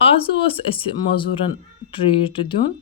आज ओस असे मज़ूरन ट्रीट दियुन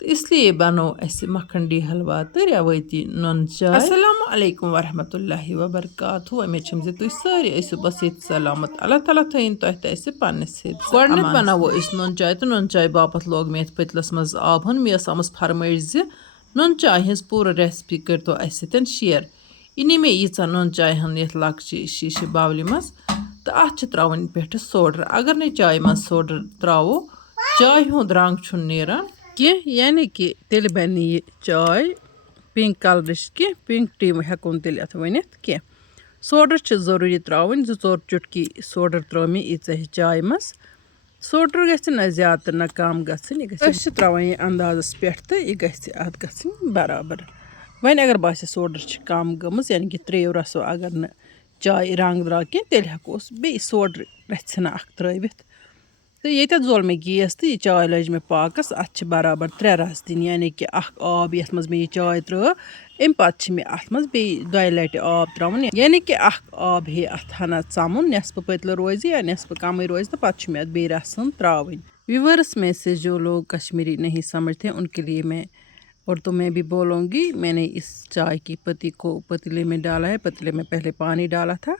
तो इसलिए बनो असे मखंडी हलवा तो रवायती नुन चाय। अस्सलामु अलैकुम वरहमतुल्लाहि वबरकातुहू। उम्मीद छम जे तुम सारी ऐसो बस सलामत। अल्लाह ताला थयन तह तह पन्नस गडनक बनावो नुन चाय तो नुन चाय बापत लोग मे पतलस मज आब हन। मे आमस फरमाइश जे नुन चाय हज पूरा रेसिपी करतो अस शेयर। इन मे यीचा नुन चाय हन ये लक्चि शीशे बावलि मज तो अत त्रावन पे सोडर। अगर न चाय मज सोडर त्रावो चाय हुंद रंग छुन नेरान कि यानी कि तेल बन यह चाय पिंक कलर कि पिंक टी हेको तेल अथ वनित कि सोडर जरूरी त्रावन 2-4 चुटकी सोडर त्रो मे यीचा चाय मज। सोडर गि न ज्यादा न कम त्रावन यह अंदाजस पे तो यह गि बराबर। वन अगर बासे सोडर कम गमज यानी कि त्रेव रसो अगर न चाय रंग द्राव कह तेल हेको बे सोडर रचना त्रवित तो ये जोल मे गैस तो यह चाय लज मे पाकस। अत बराबर 3 रस दिन यानी कि आब ये मज मे चाय त्रो अम पे मे अत मज बे 2 लटि आब त्रावन यानी कि आब हे अत हना चमुन नेसफ पतल रोज या नेसफ कम रोज तो पे मे बे रसन त्रावन। व्यूअर्स में से जो लोग कश्मीरी नहीं समझते उनके लिए मैं उर्दू में भी बोलूँगी। मैंने इस चाय की पत्ती को पतीले में डाला है। पतीले में पहले पानी डाला था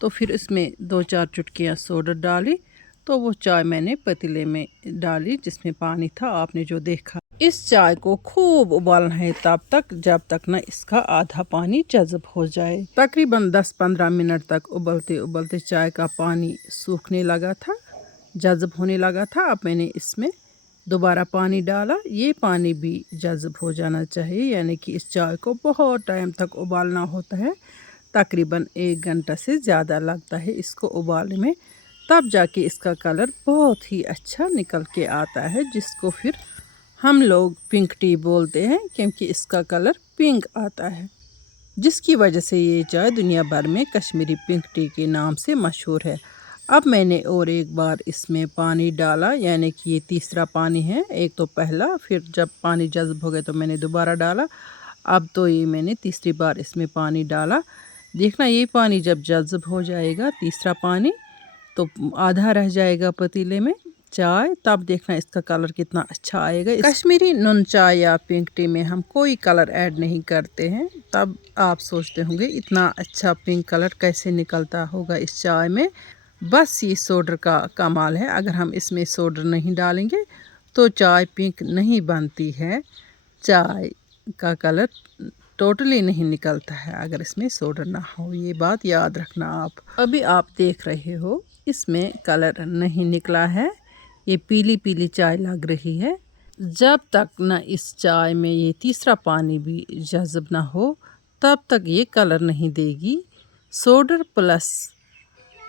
तो फिर इसमें 2-4 चुटकियाँ सोडा डाली तो वो चाय मैंने पतीले में डाली जिसमें पानी था आपने जो देखा। इस चाय को खूब उबालना है तब तक जब तक न इसका आधा पानी जज़ब हो जाए। तकरीबन 10-15 मिनट तक उबलते उबलते चाय का पानी सूखने लगा था, जज़ब होने लगा था। अब मैंने इसमें दोबारा पानी डाला। ये पानी भी जज़ब हो जाना चाहिए यानी कि इस चाय को बहुत टाइम तक उबालना होता है। तकरीबन 1 घंटा से ज़्यादा लगता है इसको उबालने में, तब जाके इसका कलर बहुत ही अच्छा निकल के आता है जिसको फिर हम लोग पिंक टी बोलते हैं क्योंकि इसका कलर पिंक आता है, जिसकी वजह से ये चाय दुनिया भर में कश्मीरी पिंक टी के नाम से मशहूर है। अब मैंने और एक बार इसमें पानी डाला यानी कि ये तीसरा पानी है। एक तो पहला, फिर जब पानी जज़ब हो गया तो मैंने दोबारा डाला। अब तो ये मैंने तीसरी बार इसमें पानी डाला। देखना ये पानी जब जज़ब हो जाएगा तीसरा पानी तो आधा रह जाएगा पतीले में चाय, तब देखना इसका कलर कितना अच्छा आएगा। कश्मीरी नुन चाय या पिंक टी में हम कोई कलर ऐड नहीं करते हैं। तब आप सोचते होंगे इतना अच्छा पिंक कलर कैसे निकलता होगा इस चाय में। बस ये सोडर का कमाल है। अगर हम इसमें सोडर नहीं डालेंगे तो चाय पिंक नहीं बनती है। चाय का कलर टोटली नहीं निकलता है अगर इसमें सोडर ना हो, ये बात याद रखना आप। अभी आप देख रहे हो इसमें कलर नहीं निकला है, ये पीली पीली चाय लग रही है। जब तक न इस चाय में ये तीसरा पानी भी जज़ब ना हो तब तक ये कलर नहीं देगी। सोडर प्लस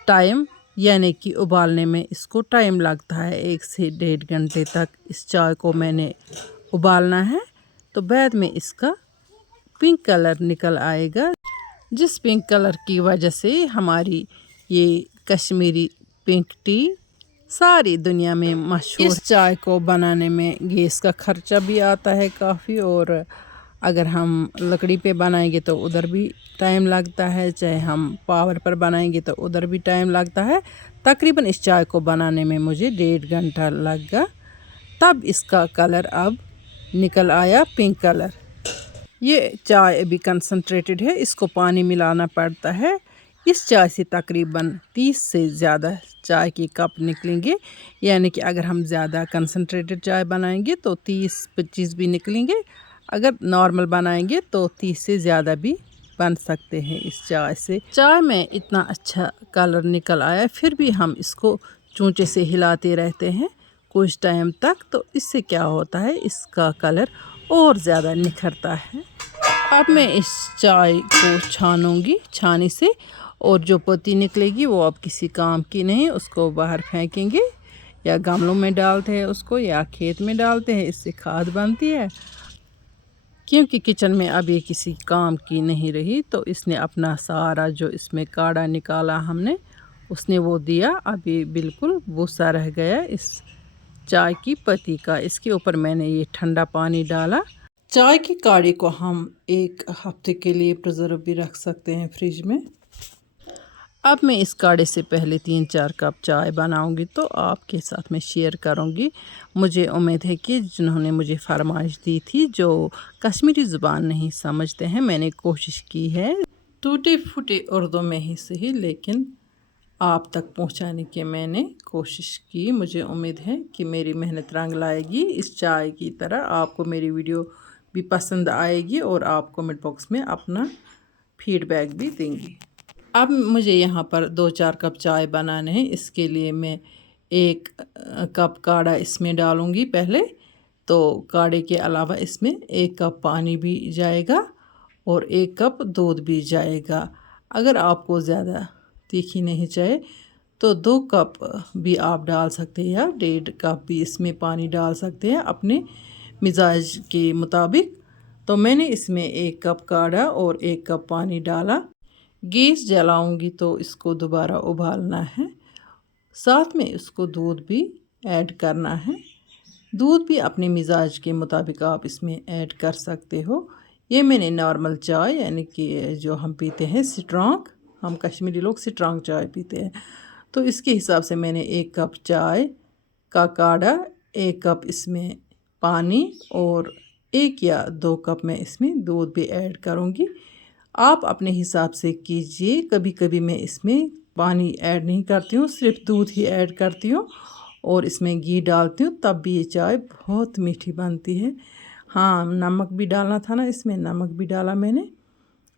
टाइम यानी कि उबालने में इसको टाइम लगता है 1 से 1.5 घंटे तक इस चाय को मैंने उबालना है। तो बाद में इसका पिंक कलर निकल आएगा, जिस पिंक कलर की वजह से हमारी ये कश्मीरी पिंक टी सारी दुनिया में मशहूर। इस चाय को बनाने में गैस का खर्चा भी आता है काफ़ी, और अगर हम लकड़ी पे बनाएंगे तो उधर भी टाइम लगता है, चाहे हम पावर पर बनाएंगे तो उधर भी टाइम लगता है। तकरीबन इस चाय को बनाने में मुझे 1.5 घंटा लगा। तब इसका कलर अब निकल आया पिंक कलर। ये चाय अभी कंसंट्रेटेड है, इसको पानी मिलाना पड़ता है। इस चाय से तकरीबन 30 से ज़्यादा चाय के कप निकलेंगे, यानी कि अगर हम ज़्यादा कंसंट्रेटेड चाय बनाएंगे तो 30-25 भी निकलेंगे। अगर नॉर्मल बनाएंगे तो 30 से ज़्यादा भी बन सकते हैं इस चाय से। चाय में इतना अच्छा कलर निकल आया, फिर भी हम इसको चूंचे से हिलाते रहते हैं कुछ टाइम तक, तो इससे क्या होता है इसका कलर और ज़्यादा निखरता है। अब मैं इस चाय को छानूंगी छानी से, और जो पत्ती निकलेगी वो अब किसी काम की नहीं, उसको बाहर फेंकेंगे या गमलों में डालते हैं उसको, या खेत में डालते हैं, इससे खाद बनती है। क्योंकि किचन में अब ये किसी काम की नहीं रही तो इसने अपना सारा जो इसमें काढ़ा निकाला हमने उसने वो दिया। अब ये बिल्कुल भूसा रह गया इस चाय की पत्ती का। इसके ऊपर मैंने ये ठंडा पानी डाला। चाय की काढ़े को हम 1 हफ्ते के लिए प्रिजर्व भी रख सकते हैं फ्रिज में। अब मैं इस काढ़े से पहले 3-4 कप चाय बनाऊंगी तो आपके साथ मैं शेयर करूंगी। मुझे उम्मीद है कि जिन्होंने मुझे फरमाइश दी थी, जो कश्मीरी ज़ुबान नहीं समझते हैं, मैंने कोशिश की है टूटे फूटे उर्दू में ही सही, लेकिन आप तक पहुंचाने की मैंने कोशिश की। मुझे उम्मीद है कि मेरी मेहनत रंग लाएगी। इस चाय की तरह आपको मेरी वीडियो भी पसंद आएगी और आप कमेंट बॉक्स में अपना फीडबैक भी देंगी। अब मुझे यहाँ पर 2-4 कप चाय बनाने हैं। इसके लिए मैं 1 कप काढ़ा इसमें डालूँगी पहले। तो काढ़े के अलावा इसमें 1 कप पानी भी जाएगा और 1 कप दूध भी जाएगा। अगर आपको ज़्यादा तीखी नहीं चाहिए तो 2 कप भी आप डाल सकते हैं या 1.5 कप भी इसमें पानी डाल सकते हैं अपने मिजाज के मुताबिक। तो मैंने इसमें 1 कप काढ़ा और 1 कप पानी डाला। गैस जलाऊंगी तो इसको दोबारा उबालना है। साथ में इसको दूध भी ऐड करना है। दूध भी अपने मिजाज के मुताबिक आप इसमें ऐड कर सकते हो। ये मैंने नॉर्मल चाय यानी कि जो हम पीते हैं स्ट्रॉन्ग, हम कश्मीरी लोग स्ट्रॉन्ग चाय पीते हैं, तो इसके हिसाब से मैंने 1 कप चाय का काढ़ा, 1 कप इसमें पानी और 1 या 2 कप मैं इसमें दूध भी ऐड करूँगी। आप अपने हिसाब से कीजिए। कभी कभी मैं इसमें पानी ऐड नहीं करती हूँ, सिर्फ दूध ही ऐड करती हूँ और इसमें घी डालती हूँ, तब भी ये चाय बहुत मीठी बनती है। हाँ, नमक भी डालना था ना, इसमें नमक भी डाला मैंने।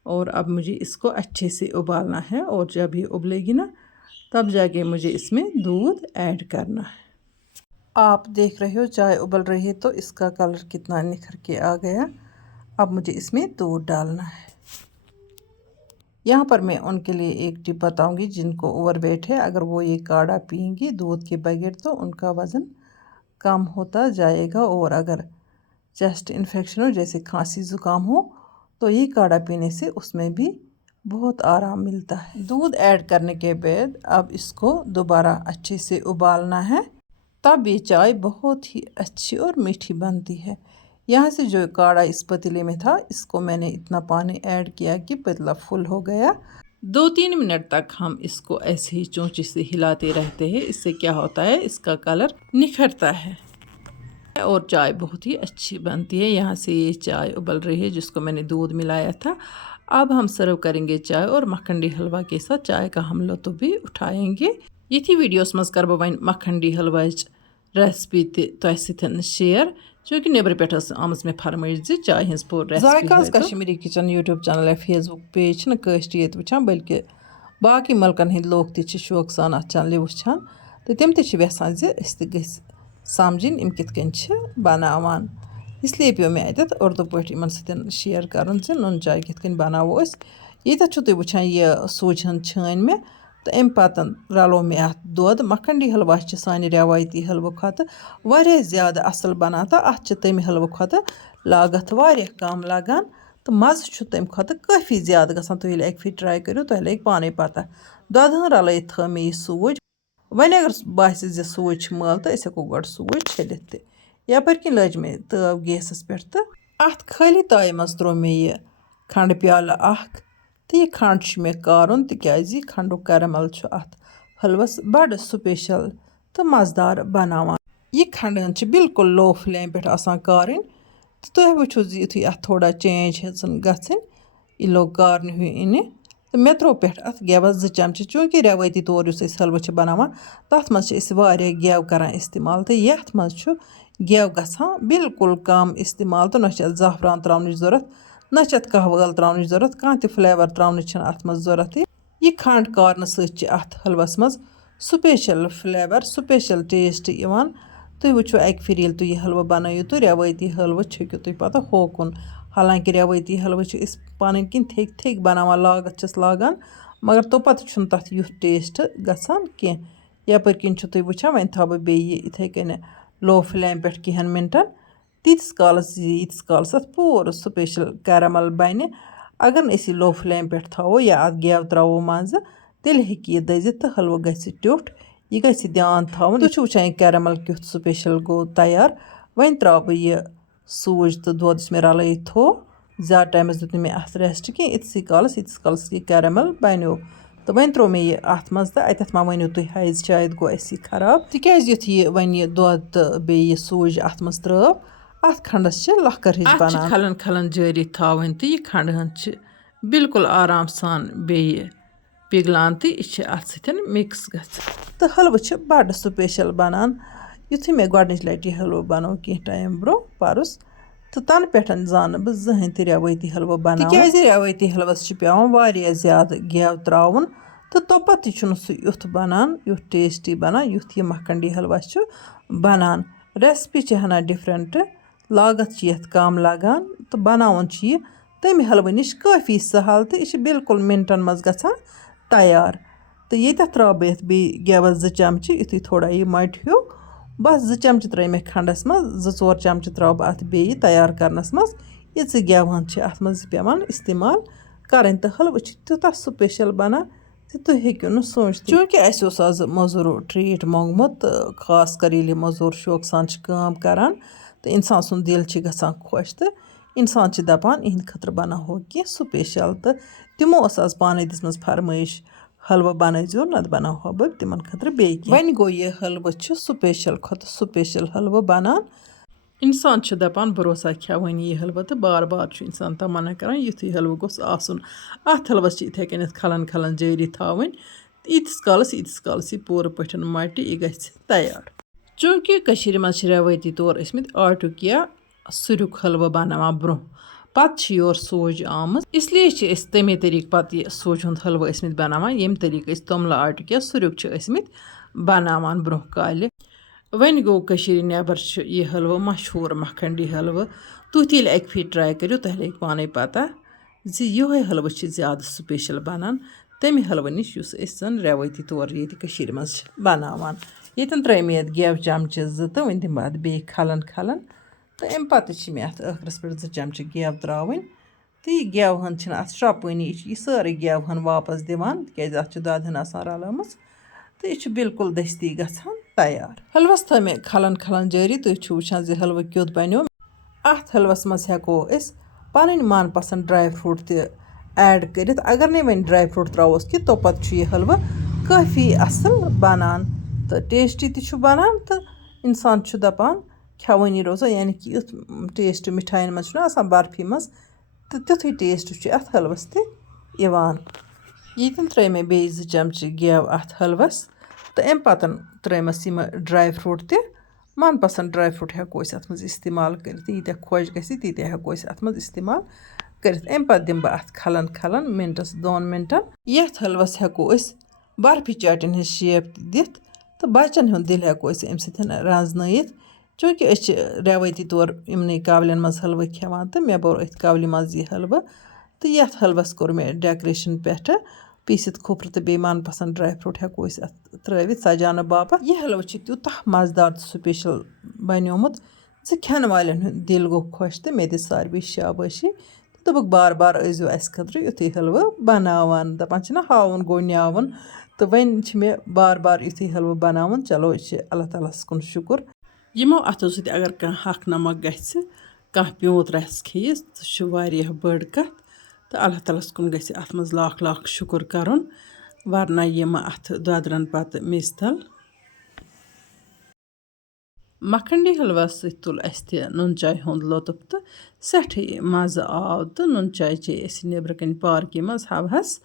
और अब मुझे इसको अच्छे से उबालना है और जब ये उबलेगी ना, तब जाके मुझे इसमें दूध ऐड करना है। आप देख रहे हो चाय उबल रही है तो इसका कलर कितना निखर के आ गया। अब मुझे इसमें दूध डालना है। यहाँ पर मैं उनके लिए एक टिप बताऊंगी जिनको ओवरवेट है। अगर वो ये काढ़ा पिएंगी दूध के बगैर तो उनका वज़न कम होता जाएगा। और अगर चेस्ट इन्फेक्शन हो, जैसे खांसी ज़ुकाम हो, तो ये काढ़ा पीने से उसमें भी बहुत आराम मिलता है। दूध ऐड करने के बाद अब इसको दोबारा अच्छे से उबालना है, तब ये चाय बहुत ही अच्छी और मीठी बनती है। यहाँ से जो काढ़ा इस पतीले में था, इसको मैंने इतना पानी ऐड किया कि पतला फुल हो गया। 2-3 मिनट तक हम इसको ऐसे ही चोंचे से हिलाते रहते हैं। इससे क्या होता है, इसका कलर निखरता है और चाय बहुत ही अच्छी बनती है। यहाँ से ये चाय उबल रही है जिसको मैंने दूध मिलाया था। अब हम सर्व करेंगे चाय और मखंडी हलवा के साथ। चाय का हम लुत्फ भी उठाएंगे। ये थी वीडियोस मज कर बह मखंडी हलवाच रेसिपी तुम शेयर, चूँकि नेबर पे आमज मे फरमाइश चाय हज पूर recipe. Kashmiri kitchen YouTube channel या फेसबुक पेज कश्मीर ये वुचान, बल्कि बाकी मुल्कन हंद लोग त शौक सान अत चैनल वुचान, तो तम यसान ग समझिन इम कित बनावान। इसलिए पे मे अत उर्दू पे इन सतन शेयर कर नुन चाय कित बनावो। ये तुम वुचान यह सूजन छान मे, तो अम पत रलो मे अत दूध। मखंडी हलवा सानि रवायती हलवो खत वारिया ज़्यादा असल बनान, तो अत तमि हलवो खत लागत वारिया कम लगान, तो मज़ तम खत काफ़ी ज़्यादा गसान। तुम एक फिर ट्राई करो, तुम लगे पाने पता। दोधन रल थो मे सूज। वह अगर बास सूज मल तो हको गो सूज छलित त यपर कि लज मे तव गैसस पे, तो अत खाली ताय मज त्रो मे यह खंड प्याल तो यह खंड मे कारुन, तिकाज खंडुक कैरमल अत हलवस बड़ स्पेशल तो मज़ेदार बनावान। यह खंडन बिल्कुल लो फ्लेम पे कारें, तो तुम वुचो युथु अत थोड़ा चेंज गन, यह लोग कारन हुई इन, तो मे त्रो पे अत गेवस 2 चमचे। चूँकि रवायती तौर हलवा बनावान तथ मज गेव कर इस्तेमाल, तो ये मज गेव गसान बिल्कुल कम इस्तेमाल। तो न ज़ाफ़रान त्रावन ज़रूरत, न कहवा त्रावन ज़रूरत, कह त फ्लेवर त्रावन अत मज ज़रूरत। यह खंड कारन सत हलवस मज स्पेशल फ्लेवर, स्पेशल टेस्ट इवान। तुम वुचो अक फिर ये तुम यह हलवा बनायो, तो रवायती हलवा छो तुम पता होकुन। हालांकि रवायती हलवा पन किन थेक थेक बनावान, लागत लागान, मगर तो पत तथ युथ टेस्ट गसान कह। यपर किन तुम वुचान। वन थो बह इथे कन लो फ्लेम पे कहन मिनटन, तीस कालस अत पूर स्पेशल कैरमल बन। अगर न लो फ्लेम पे थो या अत गेव त्रो मज, तेल हेक यह दजित तो हलवा गि ट्युट। यह गि ध्यान थवन। तुम वुचान कैरमल क्युथ स्पेशल गो तैयार। वन त्रा बह यह सूज तो दोदस मे रल थो, ज़्यादा टाइमस दुत मे अत रेस्ट कह। इतस कालस यह कैरमल बनो। तो वहीं त्रो मे यह अत मज तो अत मा वनो तुम हाइज शायद गो अस यह खराब तिकाज युथ यह वन यह दुध तो बे सूज अत मज त्रो अत खंडस लकर हिज बनान खलन खलन जारी थवन तो यह खंड हंद बिल्कुल आराम सान बे पिघलान तो यह अत सतन मिक्स तो हलवह बड़ स्पेशल बनान युथु मे गोडनिच लट यह हलवह बनो कह टाइम ब्रो परस तो तन पे जान बह जहन तह रवायती हलवह बना रवायती हलवस पेवान वारिया ज्यादा गेव त्राउन तो तोपत सह युथ बनान युथ टेस्टी बनान युथ यह मखंडी हलवा बनान रेसिपी हना डिफरेंट लागत यथ कम लगान तो बनावन यह तमे हलवह नश काफ़ी सहल तो यह बिल्कुल मिनटन मज गछान तैयार तो ये त्रा बह बे गेवस 2 चमच युथु थोड़ा यह मट हो बस 2 चमच त्रे मे खंडस मज 2-4 चमच त्रा बह अत बे तैयार करनस मज ये गेवन अत मज पेवान इस्तेमाल करें तो हलवह तूता स्पेशल बना तो तुम हेक्यो न सोच चूँकि अस आज मजूर ट्रीट मोंगमुत खास कर ये मजूर शौक सान काम करान तो इंसान सुन दिल गसान खुश तो इंसान दपान इहंद खतर बनाहो कह स्पेशल तो तिमो आज पाने दिसमज फरमाइश हलवा बनाइजो नत बनाहो बह तिमन खतर बे वन गो यह हलवह स्पेशल खत स्पेशल हलवा बनान इंसान दपान भरोसा खेवन यह हलवा तो बार बार इंसान तमन्ना करान युथु हलवा गोस आसन अत हलवस इथे कन खलन खलन जारी थवन ईतिस कालस यह पूर पठन मट यह ग तैयार चूँकि मज रवायती तौर आटुक या सुरुक हलवा बनावा ब्रो पत योर सोज आम इसलिए तमे तरीक पत यह सोज हुंद हलवा बनावा यम तरीक तोमला आटुक या सुरुक बनावान ब्रो काल वन गो नेबर यह हलवा मशहूर मखंडी हलवा तुत ये अक फी ट्राई करो तह लगे पाने पता ये हलवा ज्यादा स्पेशल बनान तमे हलवा नश जन रवायती तौर ये मज बनावान ये त्रे मे गेव चमच 2 तो वन तम बे खलन खलन तो अम पे मे अखरस पे 2 चमच गेव त्रावन तो यह गेवहन अत श्रपानी यह सारे गेवहन वापस दिवान तक अत ददहन आसान रलम तो यह बिल्कुल दस्ती गछान तैयार हलवस थ मे खलन खलन जारी तुम वुचान हलवा क्यों बनो अत हलवस मज हेको पन मन पसंद ड्राई फ्रूट तैड कर अगर नहीं वन ड्राई फ्रूट त्रोस कि तो पत यह हलवा काफ़ी असल बनान तो टेस्टी तु बनान तो इंसान दपान खेवनी रोजान यानी कि युथ टेस्ट मिठाइन मज बर्फी मज तो तुथु टेस्ट अत हलवस तवान ये त्रे मे बे 2 चमच गेव अत हलवस तो अम पतन त्रेमस यम ड्राई फ्रूट मन पसंद ड्राई फ्रूट हेको अत मज इस्तेमाल कर यीत्या खुश गि तीत्या हेको अत मज इस्तेमाल कर अम पे दिम बह अत खलन खलन मिनटस 2 मिनटन यथ हलवस हेको बर्फी चाटन हिज शेप दिथ तो बचन हुंद दिल हेको अम सतन राजनयित चूँकि रवायती तौर इमन कावलन मज हलवा खेवान तो मे बोर अत कावल मज यह हलवा तो यथ हलवस कोर मे डेकोरेशन पे पीसित खोपर तो बे मन पसंद ड्राई फ्रूट हेको अत त्रवित सजान बापत यह हलवा तूत मजदार तो स्पेशल बनोमुत खेन वालन दिल गो खुश तो मे दिस सारवी शाबाशी दोपुक बार बार अजो अस खतर युथु हलवा बनावान दपान हावन गो न्यावन तो वन मे बार बार युथु हलवा बनावान चलो अल्लाह ताला कुन शुक्र यमो अथो सत अगर कह हक नमक गछ कह प्योत रस खेस तो वारिया बड़ कथ तो अल्लाह ताला कुन गछ अत मज लाख लाख शुक्र करन वरना यम अत ददरन पत मिस्तल मखंडी हलवा सत तुल अस नुन चाय हुंद लुत्फ तो सठ मज़ आव तो नुन चाय चे नेबर कन पार्क मज हवस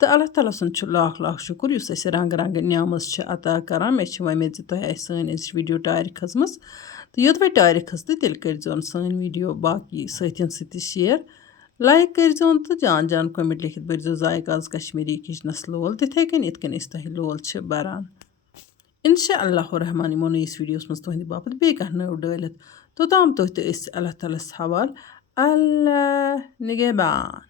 तो अल्लाह ताला सुन लाख लाख शुक्र उस रंग रंग न्यामत अता करान मे वमेद तुह सन वीडियो टायर खजमस तो योत वे टायर खज तो तेल कर सन वीडियो बाकी सथियन सत शेयर लाइक कर तो जान जान कमेंट लिखित बरजो जायक आज कश्मीरी किचनस लोल तिथे कन इत कन तुह लोल बरान इंशाअल्लाह रहमान यमो नयिस वीडियोस मज तुहंद बापत बे कह नव डालित तोताम तुह तो अल्लाह ताला हवाल अल्लाह निगहबान।